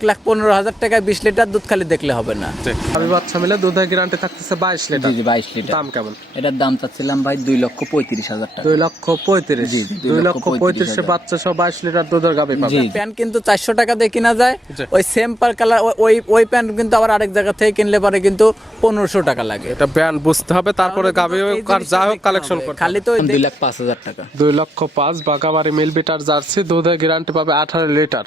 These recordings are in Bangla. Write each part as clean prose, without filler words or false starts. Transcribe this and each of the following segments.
1,15,000 টাকায় 20 লিটার দুধ খালি দেখলে হবে না। আমি বাচ্চা মিলে দুধের গ্যারান্টি থাকতেছে 22 লিটার। জি 22 লিটার। দাম কেমন? এটার দাম চাচ্ছিলাম ভাই 2,35,000 টাকা। 2,35,000। জি 2,35,000 বাচ্চা সহ 22 লিটার দুধের গাভী পাবে। প্যান্ট কিন্তু 400 টাকা দিয়ে কিনা যায়, ওই সেম পার কালার ওই প্যান্ট কিন্তু আবার আরেক জায়গা থেকে কিনলে পারে কিন্তু 1500 টাকা লাগে। এটা ব্র্যান্ড বুঝতে হবে, তারপরে গাভী আর যা হোক কালেকশন করতে খালি তো 2,05,000 টাকা। 2,05,000 বাগাবাড়ি মিল বিটার জার্সি দুধের গ্যারান্টি পাবে 18 লিটার।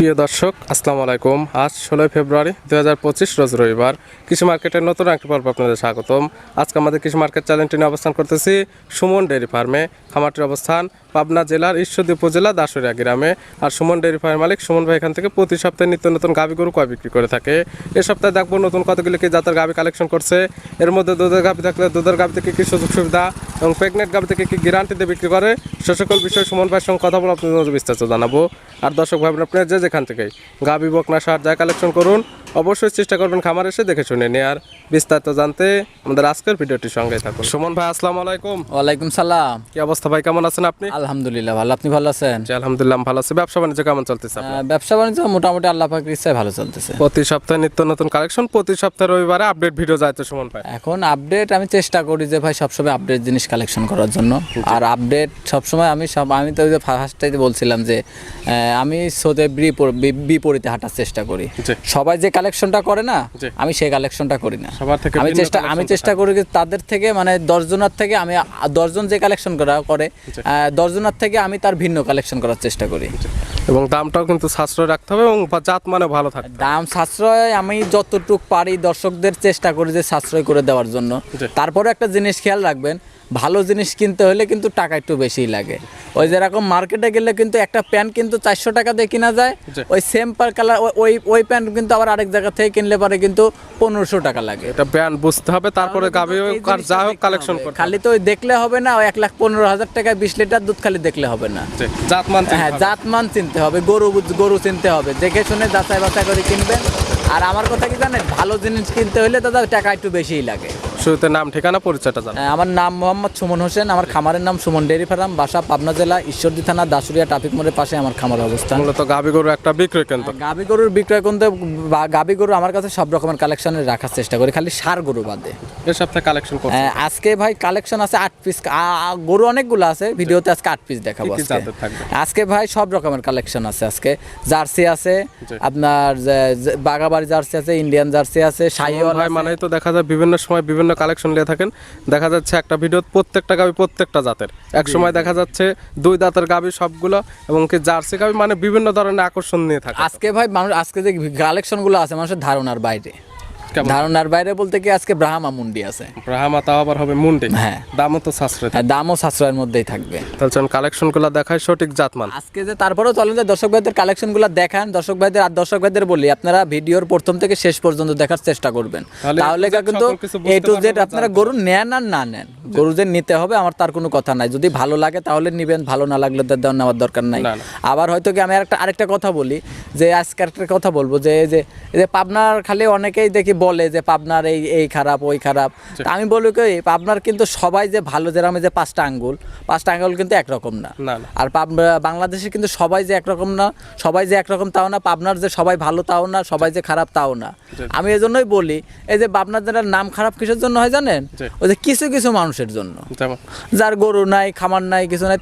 প্রিয় দর্শক আসসালামু আলাইকুম। আজ 16 ফেব্রুয়ারি 2025 রোজ রবিবার। কৃষি মার্কেটের নতুন একটা পর্ব আপনাদের স্বাগতম। আজকে আমাদের কৃষি মার্কেট চ্যানেলটি নিয়ে অবস্থান করতেছি সুমন ডেয়ারি ফার্মে। খামারটির অবস্থান পাবনা জেলার ঈশ্বরদী উপজেলা দাসুরিয়া গ্রামে। আর সুমন ডেয়ারি ফার্মের মালিক সুমন ভাই এখান থেকে প্রতি সপ্তাহে নিত্য নতুন গাভী গরু কয় বিক্রি করে থাকে। এ সপ্তাহে দেখবো নতুন কতগুলি কি জাতের গাভী কালেকশন করছে, এর মধ্যে দুধের গাভী থাকলে দুধের গাভী থেকে কি সুযোগ সুবিধা এবং প্রেগনেন্ট গাভী থেকে কি গ্যারান্টি দিয়ে বিক্রি করে, সে সকল বিষয়ে সুমন ভাইয়ের সঙ্গে কথা বলে আপনাদের বিস্তারিত জানাবো। আর দর্শক ভাই আপনার যেখান থেকে গাভী বকনা সার যা কালেকশন করুন, অবশ্যই চেষ্টা করবেন খামার এসে দেখে শুনে নেয়ার। বিস্তারিত জানতে আমাদের আজকের ভিডিওটির সঙ্গে থাকুন। সুমন ভাই আসসালামু আলাইকুম। ওয়ালাইকুম সালাম। কি অবস্থা ভাই, কেমন আছেন আপনি? আলহামদুলিল্লাহ ভালো, আপনি ভালো আছেন? আলহামদুলিল্লাহ ভালো আছি। ব্যবসা বাণিজ্য কেমন চলতেছে? ব্যবসা বাণিজ্য মোটামুটি আল্লাহ পাকের ইচ্ছায় ভালো চলতেছে। প্রতি সপ্তাহে নিত্য নতুন কালেকশন, প্রতি সপ্তাহে রবিবারে আপডেট ভিডিও যাইতে সুমন ভাই। এখন আপডেট আমি চেষ্টা করি যে ভাই সবসময় আপডেট জিনিস কালেকশন করার জন্য। আর আপডেট সবসময় আমি তো ওই যে ফার্স্টটাইতে বলছিলাম যে আমি সোদে বিপরীতে হাঁটার চেষ্টা করি। সবাই যে কালেকশনটা করে না, আমি সেই কালেকশনটা করি না। আমি চেষ্টা করি তাদের থেকে মানে 10 জনের থেকে আমি 10 জন যে কালেকশন করে 10 জনের থেকে আমি তার ভিন্ন কালেকশন করার চেষ্টা করি। এবং দামটাও কিন্তু সাশ্রয় রাখতে হবে এবং জাত মানে ভালো থাকে। দাম সাশ্রয় আমি যতটুকু পারি দর্শকদের চেষ্টা করি যে সাশ্রয় করে দেওয়ার জন্য। তারপরে একটা জিনিস খেয়াল রাখবেন, ভালো জিনিস কিনতে হলে কিন্তু টাকা একটু বেশিই লাগে। ওই যেরকম মার্কেটে গেলে কিন্তু একটা প্যান্ট কিন্তু 400 টাকা দিয়ে কিনা যায়, ওই সেম পার কালার ওই প্যান্ট কিন্তু আবার আরেক জায়গা থেকে কিনলে পারে কিন্তু 1500 টাকা লাগে। এটা ব্র্যান্ড বুঝতে হবে, তারপরে গাভী আর যা হোক কালেকশন করতে হবে। খালি তো ওই দেখলে হবে না, ওই 1,15,000 টাকায় 20 লিটার দুধ খালি দেখলে হবে না। জাতমান চিনতে হবে, গরু চিনতে হবে, দেখে শুনে যাচাই বাছাই করে কিনবেন। আর আমার কথা কি জানেন, ভালো জিনিস কিনতে হলে দাদা টাকা একটু বেশিই লাগে। শুরুতে নাম ঠিকানা পরিচয়টা জানান। আমার নাম মোহাম্মদ সুমন হোসেন, আমার খামারের নাম সুমন ডেয়ারি ফার্ম, বাসা পাবনা জেলা ঈশ্বরদী থানা দাসুরিয়া ট্রাফিক মোড়ের পাশে আমার খামার অবস্থান। মূলত গাভী গরু একটা বিক্রয় কেন্দ্র। গাভী গরুর বিক্রয় কেন্দ্র, গাভী গরু আমার কাছে সব রকমের কালেকশনে রাখার চেষ্টা করি, খালি ষাঁড় গরু বাদে। এর সপ্তাহে কালেকশন করছি আজকে ভাই কালেকশন আছে 8 পিস গরু, অনেকগুলো আছে, ভিডিওতে আজকে 8 পিস দেখাবো। আজকে ভাই সব রকমের কালেকশন আছে। আজকে জার্সি আছে, আপনার বাগাবাড়ি জার্সি আছে, ইন্ডিয়ান জার্সি আছে, শাহিওয়াল ভাই মানে তো দেখা যায় বিভিন্ন সময় বিভিন্ন কালেকশন নিয়ে থাকেন। দেখা যাচ্ছে একটা ভিডিও প্রত্যেকটা গাভী প্রত্যেকটা জাতের, এক সময় দেখা যাচ্ছে 2 দাঁতের গাভী সবগুলো এবং কি জার্সি গাভী, মানে বিভিন্ন ধরনের আকর্ষণ নিয়ে থাকে। আজকে ভাই মানুষ আজকে যে কালেকশন গুলো আছে মানুষের ধারণার বাইরে। ধারণার বাইরে বলতে কি আজকে ব্রাহ্মা মুন্ডি আছে। ব্রাহ্মা তাও আবার হবে মুন্ডি। হ্যাঁ, দামও তো সাশ্রয়। দামও সাশ্রয়ের মধ্যেই থাকবে। তাহলে কালেকশনগুলো দেখায় সঠিক জাতমান। আজকে যে তারপরেও চলেন যে দর্শক ভাইদের কালেকশনগুলো দেখান, দর্শক ভাইদের বলি আপনারা ভিডিওর প্রথম থেকে শেষ পর্যন্ত দেখার চেষ্টা করবেন। তাহলে কিন্তু A to Z আপনারা গরু নেন আর না নেন, গরু যে নিতে হবে আমার তার কোনো কথা নাই। যদি ভালো লাগে তাহলে নিবেন, ভালো না লাগলে তার নেওয়ার দরকার নাই। আবার হয়তো কি আমি আরেকটা কথা বলি যে আজকে একটা কথা বলবো যে পাবনার খালি অনেকেই দেখি বলে যে পাবনার এই খারাপ ওই খারাপ। আমি বলি কি পাবনার কিন্তু সবাই যে ভালো, যেরকম যে 5টা আঙ্গুল কিন্তু একরকম না। আর বাংলাদেশে কিন্তু সবাই যে একরকম না, সবাই যে একরকম তাও না। পাবনার যে সবাই ভালো তাও না, সবাই যে খারাপ তাও না। আমি এই জন্যই বলি এই যে পাবনার যারা নাম খারাপ কিসের জন্য হয় জানেন, ওই যে কিছু মানুষের জন্য, যার গরু নাই, খামার নাই, কিছু নাই,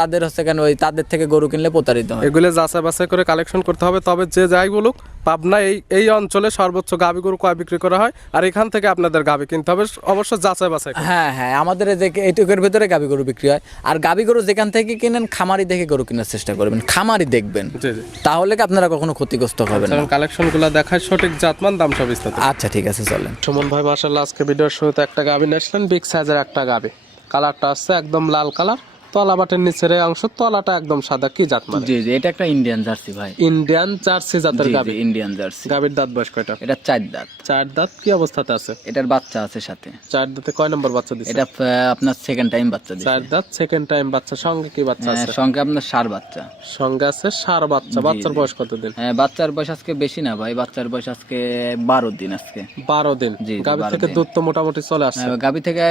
তাদের হচ্ছে কেন ওই তাদের থেকে গরু কিনলে প্রতারিত হয়। এগুলো যাচাই বাছাই করে কালেকশন করতে হবে। তবে যে যাই বলুক, পাবনা এই অঞ্চলে সর্বোচ্চ গাভী গরু কয় বিক্রি করা হয়, আর এখান থেকে আপনাদের গাভী কিনতে হবে অবশ্য যাচাই বাছাই। হ্যাঁ, আমাদের এইটুকুর ভিতরে গাভী গরু বিক্রি হয়। আর গাভী গরু যেখান থেকে কিনেন খামারি দেখে গরু কেনার চেষ্টা করবেন, খামারি দেখবেন, তাহলে কি আপনারা কখনো ক্ষতিগ্রস্ত হবেন না। কালেকশনগুলো দেখায় সঠিক জাতমান, দাম সব বিস্তারিত। আচ্ছা ঠিক আছে চলেন। সুমন ভাই মাশাআল্লাহ আজকে ভিডিওর শুরুতে একটা গাভী নিয়েছিলেন, বিগ সাইজের একটা গাভী। কালারটা আসছে একদম লাল কালার তলাবাটের নিচের এই অংশ, তলাটা একদম সাদা, কি জাত মানে? জি জি, এটা একটা ইন্ডিয়ান জার্সি ভাই। ইন্ডিয়ান জার্সি জাতের জি গাবি। জি, ইন্ডিয়ান জার্সি। গাবির দাঁত বয়স কয়টা? এটা 4 দাঁত। 4 দাঁত। কি অবস্থাতে আছে? এটার বাচ্চা আছে সাথে। 4 দাঁতে কয় নম্বর বাচ্চা দিছে? এটা আপনার সেকেন্ড টাইম বাচ্চা দিছে। 4 দাঁত সেকেন্ড টাইম বাচ্চা। সঙ্গে কি বাচ্চা আছে? সঙ্গে আপনার ষাঁড় বাচ্চা। সঙ্গে আছে ষাঁড় বাচ্চা। বাচ্চার বয়স কতদিন? বাচ্চার বয়স আজকে বেশি না ভাই, বাচ্চার বয়স আজকে 12 দিন আজকে। 12 দিন। জি, গাবি 12 থেকে দিন। দুধ তো মোটামুটি চলে আসছে। গাবি থেকে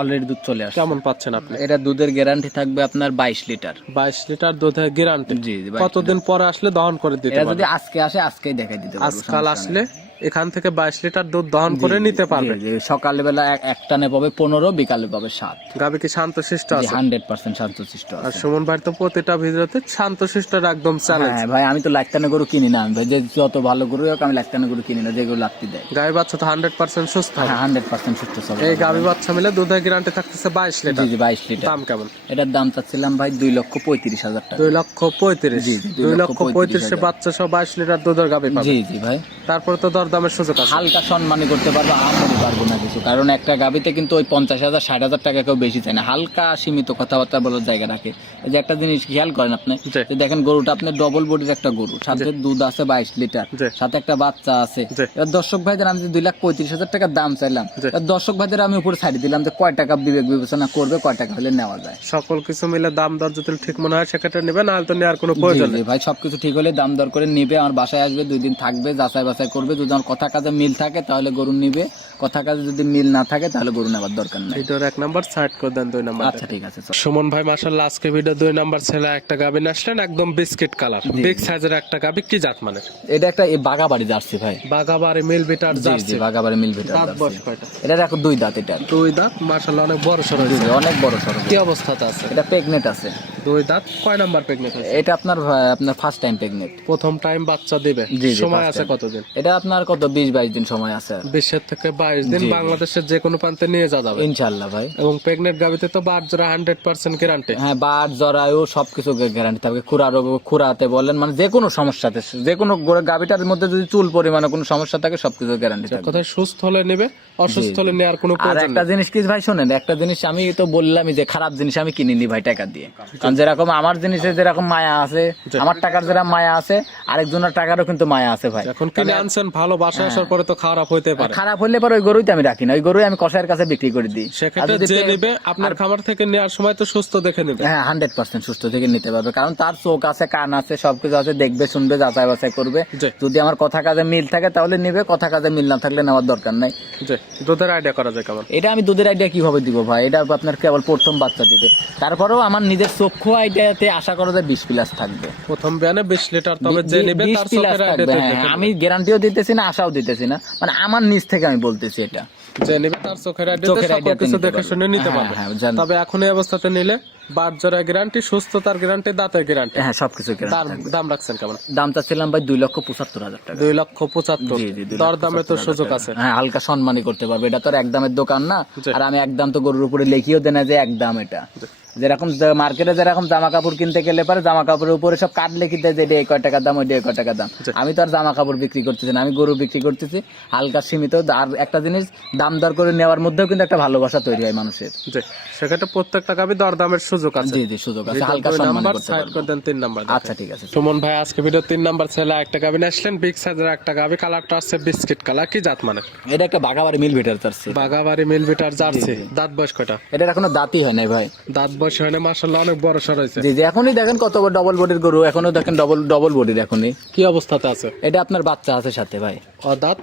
অলরেডি দুধ চলে আসছে। কেমন পাচ্ছেন আপনি? এটা দুধের গ্যারান্টি থাকবে আপনার 22 লিটার। 22 লিটার দুধের গ্যারান্টি। জি জি, 22 কতদিন পরে আসলে দহন করে দিতে এটা পারবে? যদি আজকে আসে আজকেই দেখাই দিতে পারবো। আজকাল আসলে এখান থেকে 22 লিটার দুধ দহন করে নিতে পারবে। সকালবেলা এক টানে পাবে 15, বিকালে পাবে 7। গাবি কি শান্তশিষ্ট আছে? 100% শান্তশিষ্ট আর আছে। সুমন ভাই তো প্রতিটা ভিডিওতে শান্তশিষ্ট একদম চ্যালেঞ্জ। হ্যাঁ ভাই, আমি তো লাখটানে গরু কিনি না। আমি ভাই যে যত ভালো গরু হোক আমি লাখটানে গরু কিনি না, যে গরু লাখতি দেয়। গাবি বাচ্চা তো 100% সুস্থ হবে। 100% সুস্থ হবে। এই গাবি বাচ্চা মিলে দুধের গ্যারান্টি থাকতেছে 22 লিটার। জি জি, 22 লিটার। দাম কেমন? এটার দাম চাচ্ছিলাম ভাই 2,35,000 টাকা। 2,35,000। জি, জি, 2,35,000 বাচ্চা সহ 22 লিটার দুধের গাবি পাবে। জি জি ভাই। তারপরে তো দরদামের সুযোগ আছে। হালকা সম্মানই করতে পারবো, আমি পারবো না কিছু, কারণ একটা গাবিতে কিন্তু ওই 50,000 60,000 টাকা কেউ বেশি চায় না। হালকা সীমিত কথাবার্তা বলার জায়গা রাখে। এই যে একটা জিনিস খেয়াল করেন আপনি, জি। যে দেখেন গরুটা আপনার ডবল বডির একটা গরু, সাথে দুধ আছে 22 লিটার, জি। সাথে একটা বাচ্চা আছে। জি। এবার দর্শক ভাইদের আমি যে 2,35,000 টাকা দাম চাইলাম, জি। এবার দর্শক ভাইদের আমি উপরে ছাড়ি দিলাম যে কয় টাকা বিবেক বিবেচনা করবে, কয় টাকা হলে নেওয়া যায়। সকল কিছু মিলে দাম দর যদি ঠিক মনে হয় সেক্ষেত্রে নেবেন, নাহলে তো নেওয়ার কোনো জি প্রয়োজন জি নেই। ভাই, সবকিছু ঠিক হলে দাম দর করে নিবে, আমার বাসায় আসবে, 2 দিন থাকবে, যাচাই বাছাই করবে। যদি আমার কথা কাজে মিল থাকে তাহলে গরু নিবে, কথা কাজে যদি মিল না থাকে তাহলে গরু নেওয়ার দরকার নাই। ভিডিওর 1 নাম্বার সাইড করে দেন, 2 নাম্বার। আচ্ছা ঠিক আছে। সুমন ভাই মাশাআল্লাহ আজকে ভিডিও 2 নাম্বার ছেলে একটা গাবি নিয়ে আসলেন, একদম বিস্কিট কালার, বিগ সাইজের একটা গাবি। কি জাত মানে? এটা একটা বাগাবাড়ি জার্সি ভাই। বাগাবাড়ি মিল বিটার জি জি, জার্সি। বাগাবাড়ি মিল ভিটার দাঁত জার্সি। বয়স কয়টা? এটা এখন 2 দাঁত। এটা 2 দাঁত। মাশাআল্লাহ অনেক বড় সরো হয়েছে। অনেক বড় সরো। কি অবস্থাতে আছে? এটা প্রেগনেন্ট আছে। 2 দাঁত। কয় নাম্বার প্রেগনেন্ট আছে? এটা আপনার ফার্স্ট টাইম প্রেগনেন্ট। প্রথম টাইম বাচ্চা দিবে। জি জি, সময় first আছে time। কতদিন? এটা আপনার কত 20-22 দিন সময় আছে। 20 থেকে 22 দিন জি, জি। বাংলাদেশের যে কোনো প্রান্তে নিয়ে যাওয়া যাবে ইনশাআল্লাহ ভাই। এবং প্রেগনেন্ট গাবিতে তো বাট জোড়া 100% গ্যারান্টি। হ্যাঁ, বাট জরায়ু সবকিছু গ্যারান্টি থাকবে। খুরাতে বলেন, মানে যে কোনো সমস্যাতে, যে কোনো গাবিটার মধ্যে যদি চুল পরিমাণে কোনো সমস্যা থাকে সবকিছু গ্যারান্টি থাকবে। কোথায় সুস্থ হলে নেবে, অসুস্থ হলে নেওয়ার কোনো আর প্রয়োজন একটা নেই। জিনিস কি ভাই শোনেন, একটা জিনিস আমি তো বললামই যে খারাপ জিনিস আমি কিনিনি ভাই টাকা দিয়ে। কারণ যেরকম আমার জিনিসে যেরকম মায়া আছে, আমার টাকার যেরকম মায়া আছে, আরেকজনের টাকারও কিন্তু মায়া আছে ভাই। এখন কিনে আনছেন ভালো, বাসায় আসার পরে তো খারাপ হইতে পারে। খারাপ হলে পরে ওই গরুই তো আমি রাখি না, ওই গরুই আমি কষায়ের কাছে বিক্রি করে দিই। সেক্ষেত্রে যে নেবে আপনার খামার থেকে নেওয়ার সময় তো সুস্থ দেখে নেবে। হ্যাঁ, 100% সুস্থ থেকে নিতে পারবে, কারণ তার চোখ আছে, কান আছে, সবকিছু আছে, দেখবে, শুনবে, যাচাই বাছাই করবে। জি। যদি আমার কথা কাজে মিল থাকে তাহলে নিবে, কথা কাজে মিল না থাকলে নেওয়ার দরকার নাই। জি। দুধের আইডিয়া করা যায় কেমন? এটা আমি দুধের আইডিয়া কিভাবে দিব ভাই? এটা আপনার কেবল প্রথম বাচ্চা দিবে, তারপরেও আমার নিজের চক্ষু আইডিয়াতে আশা করা যায় 20+ থাকবে। প্রথম বিয়ানে 20 লিটার, তবে যে নেবে 20+ তার চোখের থাকবে। আইডিয়াতে হ্যাঁ, দেখে আমি গ্যারান্টিও দিতেছি না, আশাও দিতেছি না, মানে আমার নিজ থেকে আমি বলতেছি এটা। যে নেবে তার চোখের আইডিয়াতে চোখের সকল আইডিয়াতে কিছু নিতে দেখে পারবে। শুনে নিতে হ্যাঁ, পারবে। হ্যাঁ, জান। তবে এখন এই অবস্থাতে নিলে বাট জোড়া গ্যারান্টি, সুস্থতার গ্যারান্টি, দাঁতের গ্যারান্টি। হ্যাঁ, সবকিছু গ্যারান্টি থাকবে। দাম রাখছেন কেমন? দাম চাচ্ছিলাম ভাই 2,75,000 টাকা। 2,75,000। জি, জি, 2,75,000 দর দামে তো সুযোগ টাকা। আছে। হ্যাঁ, হালকা সম্মানই করতে পারবে। এটা তো আর একদমের দোকান না, জি। আর আমি একদম তো গরুর উপরে লিখিও দেয় না যে একদম। এটা যেরকম মার্কেটে যেরকম জামা কাপড় কিনতে গেলে পারে জামা কাপড়ের উপরে সব কার্ড লিখে দেয় যে এটা এই কয় টাকা দাম, ওইটা এই কয় টাকা দাম। আমি তো আর জামা কাপড় বিক্রি করতেছি না, আমি গরু বিক্রি করতেছি হালকা সীমিত। আর একটা জিনিস, দাম দর করে নেওয়ার মধ্যেও কিন্তু একটা ভালোবাসা তৈরি হয় মানুষের। জি। সেক্ষেত্রে প্রত্যেকটা গাবি দর দামের সুযোগ আছে। জি জি, সুযোগ আছে, হালকা সম্মান নাম্বার করতে সাইড পারবে। করে দেন, 3 নাম্বার। আচ্ছা ঠিক আছে। সুমন ভাই আজকে ভিডিও 3 নাম্বার ছেলে একটা গাবি নিয়ে আসলেন, বিগ সাইজের একটা গাবি, কালারটা আছে বিস্কিট কালার। কি জাত মানে? এটা একটা বাগাবাড়ি মিল ভিটার চাচ্ছি। বাগাবাড়ি মিল বিটার জার্সি। দাঁত বয়স কয়টা? এটা এখনো দাঁতই হয় নাই ভাই। দাঁত বয়স হয় না, মাশাআল্লাহ অনেক বড় সর হয়েছে। জি জি, এখনই দেখেন কত ডবল বডির গরু, এখনো দেখেন ডবল বডির এখনই। কি অবস্থাতে আছে? এটা আপনার বাচ্চা আছে সাথে ভাই। ও দাঁত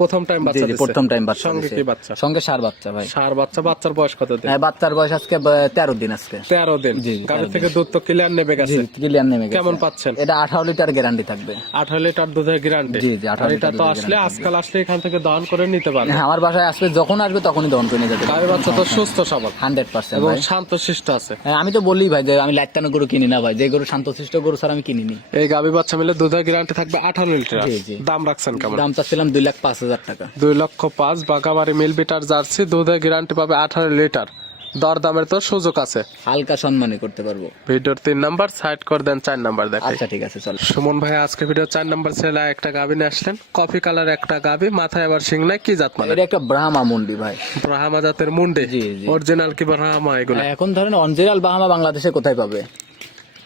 প্রথম টাইম জি বাচ্চা জি, দিছে। প্রথম টাইম বাচ্চা সঙ্গে দিছে। কি বাচ্চা? সঙ্গে ষাঁড় বাচ্চা ভাই। ষাঁড় বাচ্চা। বাচ্চার বয়স কত দিন? হ্যাঁ, বাচ্চার বয়স আজকে 13 দিন আজকে। 13 দিন। জি, জি, গাবি 13 থেকে দুধ তো ক্লিয়ার নেবে জি, গেছে। ক্লিয়ার নেমে গেছে। কেমন পাচ্ছেন? এটা 18 লিটার গ্যারান্টি থাকবে। 18 লিটার দুধের গ্যারান্টি। জি, জি, 18 এটা লিটার তো দুধের আসলে guarantee আজকাল আসলে এখান থেকে দহন করে নিতে পারবে। হ্যাঁ, আমার বাসায় আসবে, যখন আসবে তখনই দহন করে নিয়ে যেতে গাবি বাচ্চা তো সুস্থ সবল 100% এবং ভাই। শান্তশিষ্ট আছে। হ্যাঁ, আমি তো বলি ভাই যে আমি লাইটানো গরু কিনি না ভাই, যে গরু শান্তশিষ্ট গরু ছাড়া আমি কিনিনি। এই গাবি বাচ্চা মিলে দুধের গ্যারান্টি থাকবে 18 লিটার। জি, জি। দাম রাখছেন কেমন? দাম চাচ্ছিলাম 2,05,000 টাকা। 2,05,000 বাগাবাড়ি মিল বিটার জার্সি, দুধের গ্যারান্টি পাবে 18 লিটার। দরদামের তো সুযোগ আছে, হালকা সম্মানই করতে পারবো। ভিডিওর 3 নাম্বার সাইড করে দেন, 4 নাম্বার দেখেন। আচ্ছা ঠিক আছে, চলো। সুমন ভাই আজকে ভিডিও 4 নাম্বার ছেলে একটা গাভী নিয়ে আসলেন, কফি কালার একটা গাভী, মাথায় আবার শিং নাই, কি জাত মানে? এটা একটা ব্রাহ্মা মুন্ডি ভাই। ব্রাহ্মা জাতের মুন্ডে, জি, জি। অরিজিনাল কি ব্রাহ্মা এগুলো? এখন ধরেন অরিজিনাল ব্রাহ্মা বাংলাদেশে কোথায় পাবে?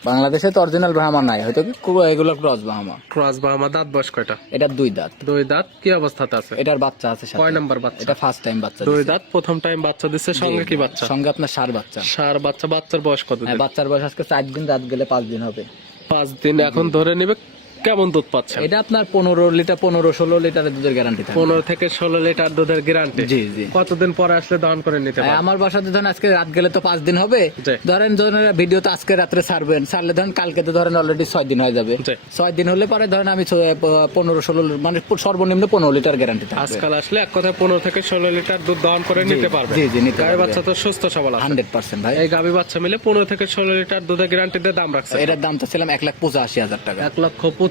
বাংলাদেশে তো অরিজিনাল ব্রাহ্মা নাই, হয়তো কি এগুলো ক্রস ব্রাহ্মা। ক্রস ব্রাহ্মা। দাঁত বয়স কয়টা? এটা 2 দাঁত। 2 দাঁত। কি অবস্থাতে আছে? এটার বাচ্চা আছে সাথে। কয় নাম্বার বাচ্চা? এটা ফার্স্ট টাইম বাচ্চা 2 দিছে। দাঁত, প্রথম টাইম বাচ্চা দিচ্ছে। সঙ্গে কি বাচ্চা? সঙ্গে আপনার ষাঁড় বাচ্চা। ষাঁড় বাচ্চা। বাচ্চার বয়স কত দিন? বাচ্চার বয়স আজকে 4 দিন, রাত গেলে 5 দিন হবে। 5 দিন। এখন ধরে নিবে কেমন দুধ পাচ্ছে? এটা আপনার 15 লিটার, 15-16 লিটারের দুধের গ্যারান্টি থাকে। 15 থেকে 16 লিটার দুধের গ্যারান্টি। জি জি। কতদিন পরে আসলে দহন করে নিতে পারবে? আমার বাসাতে ধরেন আজকে রাত গেলে তো 5 দিন হবে। জি। ধরেন ভিডিও তো আজকে রাত্রে ছাড়বেন, ছাড়লে ধরেন কালকে তো ধরেন অলরেডি 6 দিন হয়ে যাবে। জি। 6 দিন হলে পরে ধরেন আমি 15-16 মানে সর্বনিম্ন 15 লিটার গ্যারান্টি থাকবে। আজকাল আসলে এক কথা 15 থেকে 16 লিটার দুধ দহন করে নিতে পারবে। জি জি, নিতে গাভী পারবে। বাচ্চা তো সুস্থ সবল আছে 100% ভাই। এই গাভী বাচ্চা মিলে 15 থেকে 16 লিটার দুধের গ্যারান্টিতে দাম রাখছে। এটার দাম তো ছিলাম 1,85,000 টাকা। 1,85,000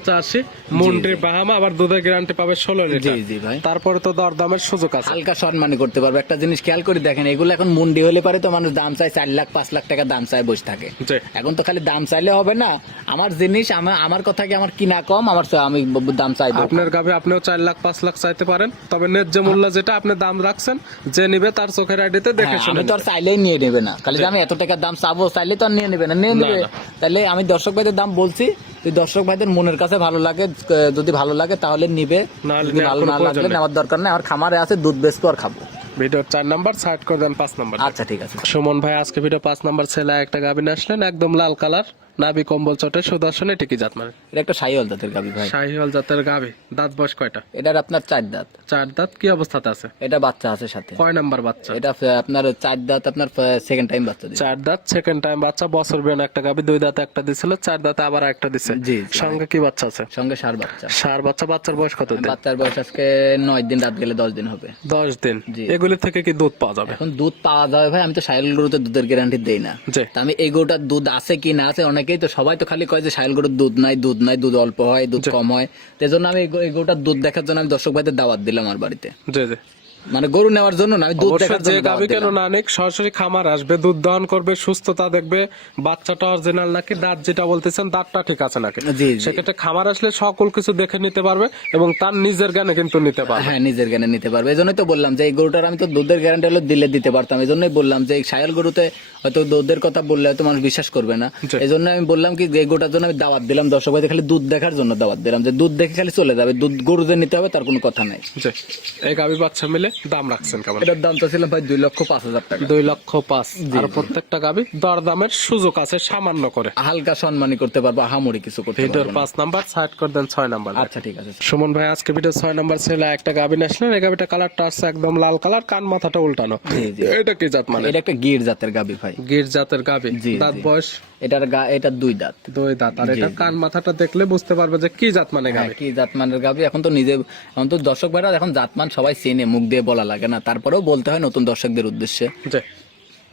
মুন্ডির বাহামা, আবার দুধের গ্যারান্টি পাবে 16 জি লিটার। জি ভাই। তারপরে তো দরদামের সুযোগ আছে। হালকা সম্মানই করতে পারবে। একটা জিনিস খেয়াল করে দেখেন, এগুলো এখন মুন্ডি হলে পারে তো মানুষ দাম চায় 4 লাখ 5 লাখ টাকা দাম চায় বসে থাকে। জি। এখন তো খালি দাম চাইলে হবে না। আমার জিনিস আমার কথা কি, আমার কিনা কম, আমি দাম চাইবো। আপনার গাভী আপনিও 4 লাখ 5 লাখ চাইতে পারেন, তবে ন্যায্য মূল্য যেটা আপনি দাম রাখছেন, যে নিবে তার চোখের আইডিতে দেখে হ্যাঁ, শুনে আমি তো আর চাইলেই নিয়ে নেবে না, খালি যে আমি এত টাকার দাম চাবো চাইলে তো আর নিয়ে নেবে না, নিয়ে নেবে। না। তাহলে আমি দর্শক ভাইদের দাম বলছি, যদি দর্শক ভাইদের মনের কাছে ভালো লাগে, যদি ভালো লাগে তাহলে নিবে, নাহলে যদি ভালো না লাগলে নেওয়ার দরকার নেই। আমার খামারে আছে, দুধ বেচবো আর খাবো। ভিডিওর 4 নাম্বার সাইড করে দেন, 5 নাম্বার। আচ্ছা ঠিক আছে। সুমন ভাই আজকে ভিডিও 5 নাম্বার ছেলে একটা গাভী নিয়ে আসলেন, একদম লাল কালার, নাভি কম্বল চটে, সুদর্শন। এটা কি জাত মানে? এটা একটা শাহিওয়াল জাতের গাভী ভাই। শাহিওয়াল জাতের গাভী। দাঁত বয়স কয়টা? এটার আপনার 4 দাঁত। 4 দাঁত। কি অবস্থাতে আছে? এটা বাচ্চা আছে সাথে। কয় নাম্বার বাচ্চা? এটা আপনার 4 দাঁত, আপনার সেকেন্ড টাইম বাচ্চা দিচ্ছে। 4 দাঁত, সেকেন্ড টাইম বাচ্চা। বছর বেন একটা গাভী, 2 দাঁতে একটা দিছিল, 4 দাঁতে আবার একটা দিছে। জি, জি। সঙ্গে কি বাচ্চা আছে? সঙ্গে ষাঁড় বাচ্চা। ষাঁড় বাচ্চা। বাচ্চার বয়স কত দিন? বাচ্চার বয়স আজকে 9 দিন, রাত গেলে 10 দিন হবে। 10 দিন। জি। এগুলি থেকে কি দুধ পাওয়া যাবে? এখন দুধ পাওয়া যাবে ভাই, আমি তো শাহিওয়াল গরুতে দুধের গ্যারান্টি দেই না। জি। তা আমি এই গরুটার দুধ আছে কি না আছে, অনেকেই তো সবাই তো খালি কয় যে শাহিওয়াল গরুর দুধ নাই, দুধ অল্প হয়, দুধ কম হয়। সেজন্য আমি এই গরুটার দুধ দেখার জন্য আমি দর্শক ভাইদের দাওয়াত দিলাম আমার বাড়িতে। জি জি। মানে গরু নেওয়ার জন্য না, আমি দুধ অবশ্য দেখার যে জন্য গাভী দাওয়াত কেন দিলাম। না নিক, সরাসরি খামার আসবে, দুধ দহন করবে, সুস্থতা দেখবে, বাচ্চাটা অরিজিনাল নাকি, দাঁত যেটা বলতেছেন দাঁতটা ঠিক আছে নাকি, জি, জি। সেক্ষেত্রে খামার আসলে সকল কিছু দেখে নিতে পারবে এবং তার নিজের জ্ঞানে কিন্তু নিতে পারবে। হ্যাঁ, নিজের জ্ঞানে নিতে পারবে। এই জন্যই তো বললাম যে এই গরুটার আমি তো দুধের গ্যারান্টি হলে দিলে দিতে পারতাম। এই জন্যই বললাম যে এই শাহিওয়াল গরুতে হয়তো দুধের কথা বললে হয়তো মানুষ বিশ্বাস করবে না। জি। এই জন্য আমি বললাম কি, এই গরুটার জন্য আমি দাওয়াত দিলাম দর্শক ভাইদের, খালি দুধ দেখার জন্য দাওয়াত দিলাম, যে দুধ দেখে খালি চলে যাবে, দুধ গরু যে নিতে হবে তার কোনো কথা নাই। জি। এই গাভী বাচ্চা মিলে দাম রাখছেন কেমন? এটার দাম তো ছিল ভাই 2,05,000 টাকা। 2,05,000। আর প্রত্যেকটা গাভী দরদামের সুযোগ আছে সামান্য করে। হালকা সম্মানী করতে পারবো, আহামরি কিছু করতে ভিডিওর পারবো না। 5 নাম্বার সাইড করে দেন, 6 নাম্বার। আচ্ছা ঠিক আছে। সুমন ভাই আজকে ভিডিও 6 নাম্বার ছেলে একটা গাভী নিয়ে আসলেন, এই গাভীটা কালারটা আছে একদম লাল কালার, কান মাথাটা উল্টানো। জি, জি। এটা কি জাত মানে? এটা একটা গির জাতের গাভী ভাই। গির জাতের গাভী। জি, দাঁত জি। বয়স? এটা 2 দাঁত। 2 দাঁত। আর জি, এটা জি। কান মাথাটা দেখলে বুঝতে পারবে যে কি জাত মানে হ্যাঁ, গাভী। কি জাতমানের গাভী। এখন তো দর্শক ভাইরা এখন জাতমান সবাই চেনে, মুখ দিয়ে বলা লাগে না, তারপরেও বলতে হয় নতুন দর্শকদের উদ্দেশ্যে। জি।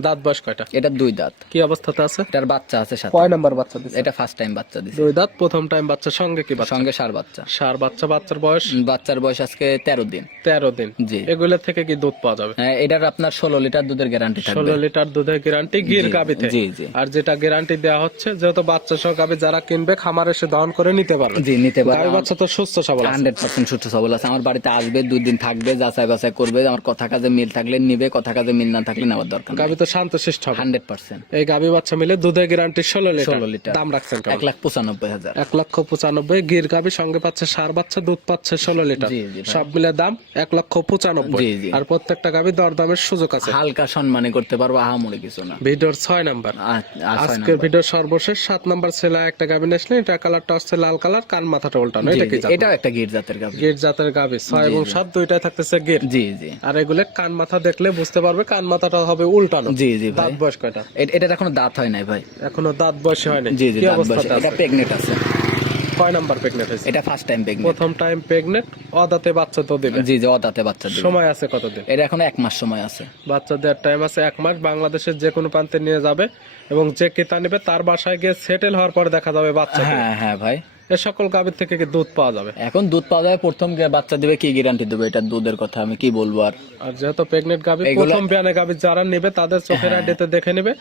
দাঁত বয়স কয়টা? এটা 2 দাঁত। কি অবস্থাতে আছে? এটার বাচ্চা আছে সাথে। কয় নাম্বার বাচ্চা দিছে? এটা ফার্স্ট টাইম বাচ্চা দিছে। 2 দাঁত, প্রথম টাইম বাচ্চা। সঙ্গে কি বাচ্চা? সঙ্গে ষাঁড় বাচ্চা। ষাঁড় বাচ্চা। বাচ্চার বয়স? বাচ্চার বয়স আজকে 13 দিন। 13 দিন। জি। এগুলো থেকে কি দুধ পাওয়া যাবে? হ্যাঁ, এটার আপনার 16 লিটার দুধের গ্যারান্টি থাকবে। 16 লিটার দুধের গ্যারান্টি গির জি, গাভীতে। জি, জি। আর যেটা গ্যারান্টি দেওয়া হচ্ছে, যেহেতু বাচ্চা সহ গাভী যারা কিনবে খামারে এসে দহন করে নিতে পারবে। জি, নিতে পারবে। গাভী বাচ্চা তো সুস্থ সবল আছে। 100% সুস্থ সবল আছে। আমার বাড়িতে আসবে, 2 দিন থাকবে, যাচাই বাছাই করবে, আমার কথা কাজে মিল থাকলে নিবে, কথা কাজে মিল না থাকলে নেওয়ার দরকার নেই। গাভী তো শান্তশিষ্ট হবে। 100%। এই গাভী বাচ্চা মিলে দুধের গ্যারান্টি 16 16 লিটার। দাম রাখছেন কেমন? 1,95,000। 1,95,000। গির গাভী সঙ্গে পাচ্ছে ষাঁড় বাচ্চা, দুধ পাচ্ছে 16 লিটার। জি, জি ভাই। সব মিলে দাম 1,95,000। জি, জি। আর প্রত্যেকটা গাভী দরদামের সুযোগ আছে। হালকা সম্মানী করতে পারবো, আহামরি কিছু না। ভিডিওর 6 নাম্বার। আর ছয় আজকের নাম্বার। ভিডিওর সর্বশেষ 7 নাম্বার ছেলে একটা গাভী নিয়ে এটা কালারটা হচ্ছে লাল কালার, কান মাথাটা উল্টানো। জি, এটা কি জি, জাত? এটাও একটা গির জাতের গাভী। গির জাতের গাভী। 6 এবং 7 দুইটাই থাকতেছে গির। জি, জি। আর এগুলো কান মাথা দেখলে বুঝতে পারবে, কান মাথাটা হবে উল্টানো। জি, জি ভাই। দাঁত বয়স কয়টা? এটার এখনো দাঁত হয় নাই ভাই। এখনো দাঁত বয়স হয়নি। জি, জি, কি দাঁত অবস্থাতে বয়সে। এটা আছে? প্রেগনেন্ট আছে। কয় নাম্বার প্রেগনেন্ট হয়েছে? এটা ফার্স্ট টাইম প্রেগনেন্ট। প্রথম টাইম প্রেগনেন্ট। অদাতে বাচ্চা তো দিবে। জি, জি, দাঁতে বাচ্চা দিবে। সময় আছে কতদিন? এটা এখনো 1 মাস সময় আছে। বাচ্চা দেওয়ার টাইম আছে 1 মাস। বাংলাদেশের যে কোনো প্রান্তে নিয়ে যাবে এবং যে ক্রেতা নেবে তার বাসায় গিয়ে সেটেল হওয়ার পরে দেখা যাবে বাচ্চা। হ্যাঁ, হ্যাঁ ভাই। এ সকল গাভীর থেকে কি দুধ পাওয়া যাবে? এখন দুধ পাওয়া যায়, প্রথম বাচ্চা দেবে কি গ্যারান্টি দেবে এটার দুধের কথা আমি কি বলবো আর। আর যেহেতু প্রেগনেন্ট গাভী, প্রথম বিয়ানে গাভী যারা নেবে তাদের চোখের আইডিতে দেখে নেবে।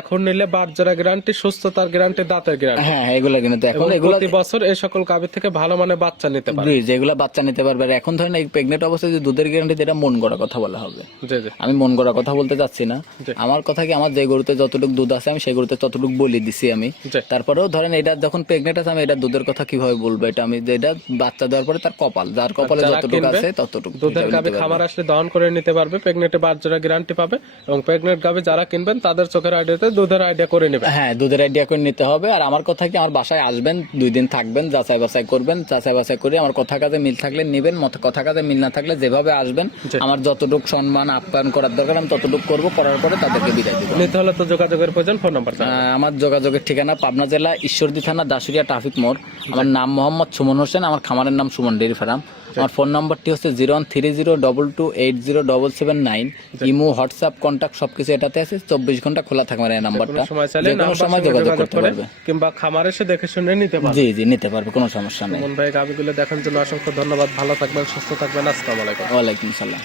এখন নিলে বাচ্চারা গ্যারান্টি, সুস্থতার গ্যারান্টি, দাঁতের গ্যারান্টি। হ্যাঁ এগুলা কিন্তু এখন এগুলা প্রতি বছর এই সকল গাভী থেকে ভালো মানে বাচ্চা নিতে পারবে। জি, যেগুলা বাচ্চা নিতে পারবে। আর এখন ধরেন এই প্রেগনেন্ট অবস্থায় যে দুধের গ্যারান্টি, এটা মন গড়া কথা বলা হবে। জি জি। আমি মন গড়া কথা বলতে চাচ্ছি না। আমার কথা কি, আমার যে গরুতে যতটুকু দুধ আছে আমি সেই গরুতে ততটুকু বলি দিছি আমি। জি। তারপরেও ধরেন এটা যখন প্রেগনেন্ট আছে আমি এটা দুধের কথা কিভাবে বলবো, এটা আমি যে এটা বাচ্চা দেওয়ার পরে তার কপাল, যার কপালে যতটুকু আছে ততটুকু দুধের গাভী খামার আসলে দহন করে নিতে পারবে, প্রেগনেন্টে বাচ্চারা গ্যারান্টি পাবে। এবং প্রেগনেন্ট গাভী যারা কিনবেন তাদের চোখের আইডিতে দুধের আইডিয়া করে নেবে। হ্যাঁ দুধের আইডিয়া করে নিতে হবে। আর আমার কথা কি, আমার বাসায় আসবেন, 2 দিন থাকবেন, যাচাই বাছাই করবেন, যাচাই বাছাই করে আমার কথা কাজে মিল থাকলে নেবেন, কথা কাজে মিল না থাকলে যেভাবে আসবেন আমার যতটুকু সম্মান আপ্যায়ন করার দরকার আমি ততটুকু করবো, করার পরে তাদেরকে বিদায় দেবো। নিতে হলে তো যোগাযোগের প্রয়োজন, ফোন নাম্বার। আমার যোগাযোগের ঠিকানা পাবনা জেলা ঈশ্বরদী থানা দাসুরিয়া ট্রাফিক মোড়। আমার নাম মোহাম্মদ সুমন হোসেন, আমার খামারের নাম সুমন ডেইরি ফার্ম। আমার ফোন নাম্বারটি হচ্ছে 013022807779। ইমো, হোয়াটসঅ্যাপ, কন্ট্যাক্ট সবকিছু এটাতে আছে। 24 ঘন্টা খোলা থাকে আমার এই নাম্বারটা, যে কোনো সময় যোগাযোগ করতে পারবে, কিংবা খামার এসে দেখে শুনে নিতে পারবে। জি জি নিতে পারবে, কোনো সমস্যা নেই। সুমন ভাই গাভীগুলো দেখার জন্য অসংখ্য ধন্যবাদ। ভালো থাকবেন, সুস্থ থাকবেন। আসসালামু আলাইকুম। ওয়ালাইকুম সালাম।